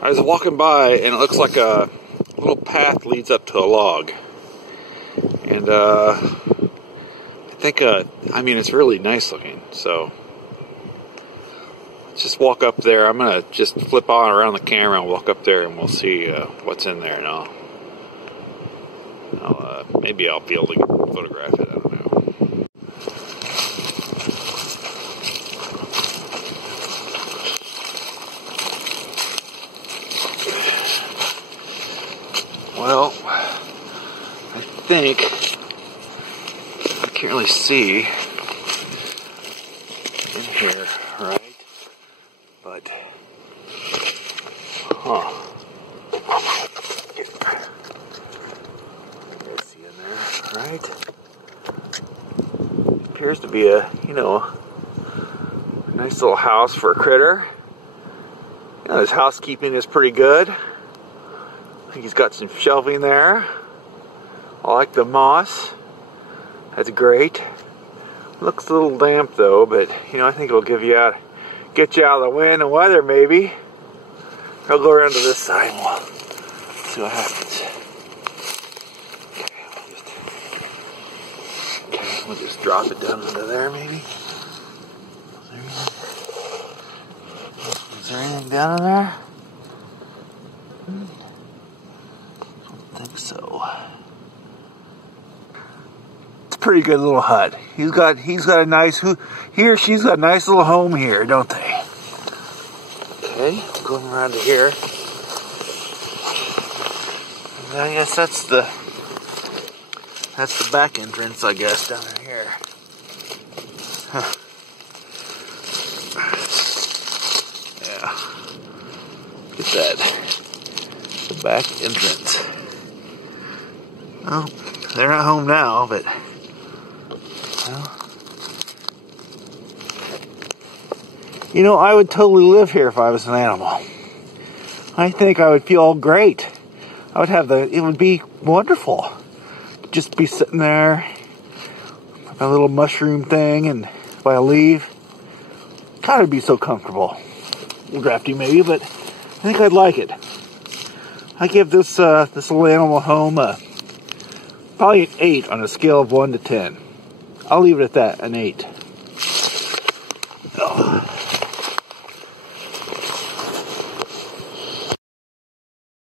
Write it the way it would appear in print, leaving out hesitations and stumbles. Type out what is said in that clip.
I was walking by and it looks like a little path leads up to a log. And I think, I mean, it's really nice looking. So let's just walk up there. I'm going to just flip on around the camera and walk up there and we'll see what's in there. And maybe I'll be able to photograph it. I don't know. Well, I think I can't really see in here, right? But, let's see in there, right? Appears to be a, nice little house for a critter. His housekeeping is pretty good. I think he's got some shelving there. I like the moss. That's great. Looks a little damp though, but I think it'll get you out of the wind and weather maybe. I'll go around to this side and we'll see what happens. Okay, we'll just drop it down into there maybe. Is there anything down in there? I think so. It's a pretty good little hut. He's got a nice, he or she's got a nice little home here, don't they? Okay, going around to here. And I guess that's the back entrance, I guess, down in here. Huh. Yeah. Look at that. The back entrance. Well, they're not home now, but I would totally live here if I was an animal. I think I would feel great. I would have it would be wonderful. Just be sitting there, my little mushroom thing, and if I leave, God, it'd be so comfortable. Drafty maybe, but I think I'd like it. I give this little animal home probably an 8 on a scale of 1 to 10. I'll leave it at that, an 8.